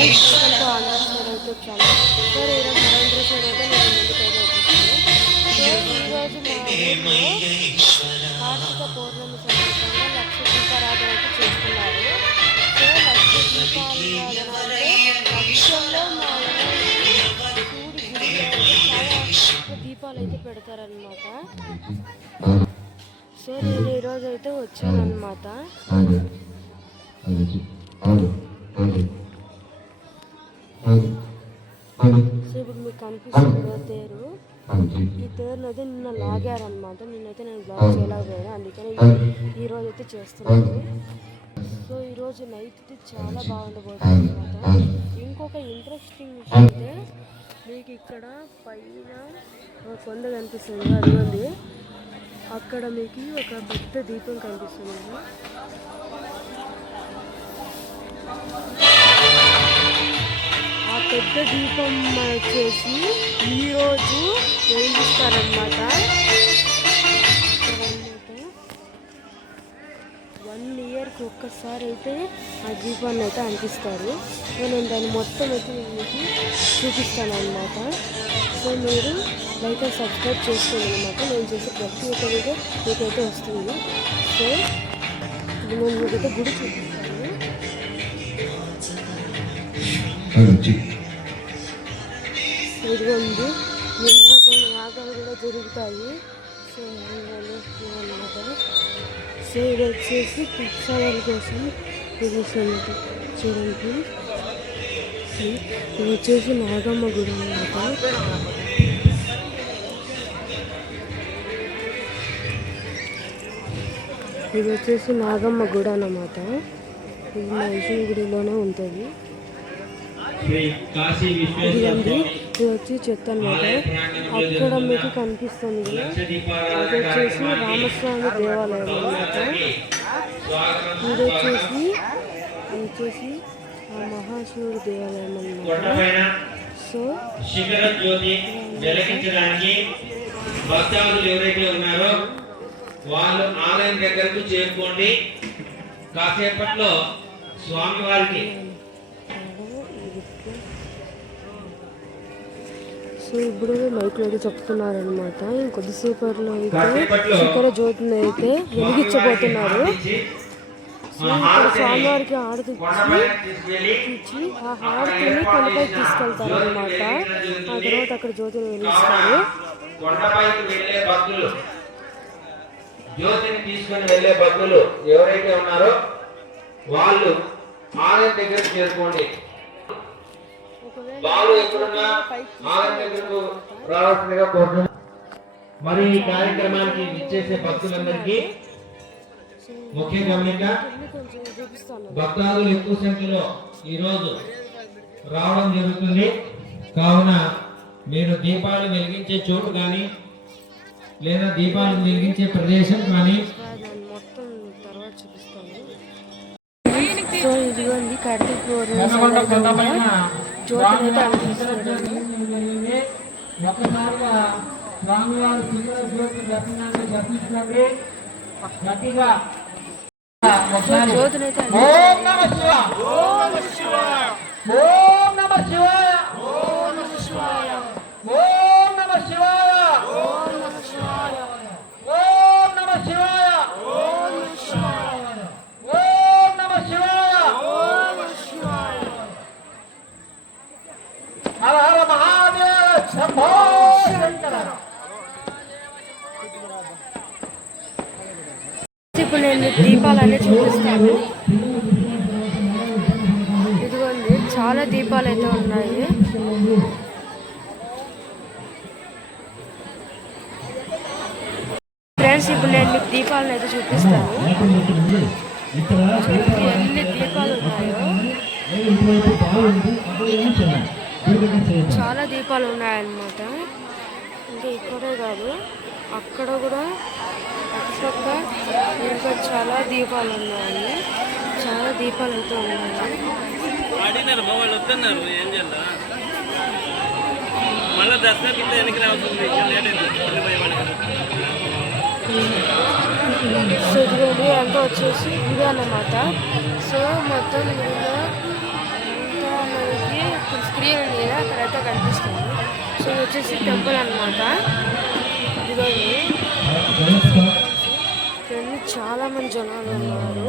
Andhra store YouTube channel. So ఈరోజు Narendra store అయితే నేను ముందుకైతే వచ్చేసాను. సో ఈరోజు మా ఊళ్ళో కార్తీక పౌర్ణమి సందర్భంగా లక్ష దీపారాధన అయితే చేస్తున్నారు. సో లక్ష దీపారాధన అంటే లక్షల్లో మా శివుడి చాలా దీపాలు అయితే పెడతారనమాట. సో నేను ఈరోజు అయితే వచ్చానమాట. సో ఇప్పుడు మీకు కనిపిస్తుంది తేరు. ఈ తేరును అయితే నిన్న లాగారనమాట. నిన్నైతే నేను బ్లాగ్ చేయలేకపోయాను, అందుకని ఈరోజు అయితే చేస్తున్నాను. సో ఈరోజు నైట్ చాలా బాగుండబోతుంది అనమాట. ఇంకొక ఇంట్రెస్టింగ్ విషయం అయితే మీకు ఇక్కడ పైన కొండ కనిపిస్తుంది, అదిగోండి అక్కడ మీకు ఒక పెద్ద దీపం కనిపిస్తుంది. ఆ పెద్ద దీపం వచ్చేసి ఈరోజు వెలిగిస్తారనమాట. 1 ఇయర్కి ఒక్కసారి అయితే ఆ దీపాన్ని అయితే అంటిస్తారు. సో నేను దాన్ని మొత్తం అయితే మీకు చూపిస్తాను అనమాట. సో మీరు లైక్ అండ్ సబ్స్క్రైబ్ చేసుకోండి అనమాట. నేను చేసే ప్రతి ఒక్క వీడియో మీకైతే వస్తుంది. సో నేను మీకైతే గుడి చూపిస్తాను. ఇదిగోండి నిన్న కొన్ని యాగాలు కూడా జరుగుతాయి. సో అన్నమాట. సో ఇది వచ్చేసి ప్రసాదాల కోసం ఇది చూడండి. ఇది వచ్చేసి నాగమ్మ గుడి అన్నమాట. ఇది వచ్చేసి నాగమ్మ గుడి అన్నమాట. ఇది మహిషి గుడిలోనే ఉంటుంది. ఇది వచ్చి చెత్త అన్నమాట. అక్కడ మీకు కనిపిస్తుంది, అది వచ్చేసి రామస్వామి దేవాలయం అన్నమాట. ఇది వచ్చేసి మహాశివుడి దేవాలయం అన్నమాట. సో భక్తులు ఎవరైతే ఉన్నారో వాళ్ళు ఆలయం దగ్గరకు చేరుకోండి. కాసేపట్లో స్వామి వారికి సో ఇప్పుడు మైక్లో అయితే చెప్తున్నారనమాట. ఇంకొద్దిసేపట్లో అయితే శిఖర జ్యోతిని అయితే వెలిగించబోతున్నారు. సో ఇక్కడ స్వామివారికి ఆరతి ఇచ్చి ఆ హారతిని కొండపై తీసుకెళ్తారు అనమాట. ఆ తర్వాత అక్కడ జ్యోతిని వెలిగిస్తారు. జ్యోతిని తీసుకుని వెళ్ళే భక్తులు ఎవరైతే ఉన్నారో వాళ్ళు ఆలయం దగ్గరకు చేరుకోండి. బాలు ఎక్కడున్నా ఆలయం దగ్గరకు రావాల్సిందిగా కోరుతున్నాం. మరి ఈ కార్యక్రమానికి విచ్చేసే భక్తులందరికీ ముఖ్య గమనిక, భక్తాదులు ఎక్కువ సంఖ్యలో ఈరోజు రావడం జరుగుతుంది. కావున మీరు దీపాలు వెలిగించే చోటు కానీ లేదా దీపాలు వెలిగించే ప్రదేశం కానీ సో ఇదిగోండి కార్తీక పౌర్ణమి సందర్భంగా జ్యోతిని అయితే అనిపిస్తుంది. ఒకసారిగా స్వామివారి శిఖర జ్యోతి దర్శనాన్ని దర్శించుకోండి. గట్టిగా జ్యోతిని అయితే ఓం నమః శివాయ, ఓం నమః శివాయ, ఓం నమః శివాయ, ఓం నమః శివాయ, ఓం నమః శివాయ, ఓం నమః శివాయ, ఓం నమః శివాయ, ఓం నమః శివాయ, ఓం నమః శివాయ, ఓం నమః శివాయ. హర హర మహాదేవ శంభో శంకర. ఇప్పుడు నేను దీపాలన్నీ చూపిస్తాను. ఇదిగోండి చాలా దీపాలు అయితే ఉన్నాయి. ఫ్రెండ్స్ ఇప్పుడు నేను మీకు దీపాలను అయితే చూపిస్తాను. ఎన్ని దీపాలు ఉన్నాయో, చాలా దీపాలు ఉన్నాయన్నమాట. ఇంకా ఇక్కడే కాదు అక్కడ కూడా అటుపక్క ఇంకా చాలా దీపాలు ఉన్నాయి. చాలా దీపాలు అయితే ఉన్నాయి. సో ఇది అంతా వచ్చేసి గుడి అన్నమాట. సో మొత్తం గుడిలో అంతా స్క్రీన్ ఉంది కదా అక్కడైతే కనిపిస్తుంది. సో ఇది వచ్చేసి టెంపుల్ అనమాట. ఈరోజు చాలా మంది జనాలు ఉన్నారు.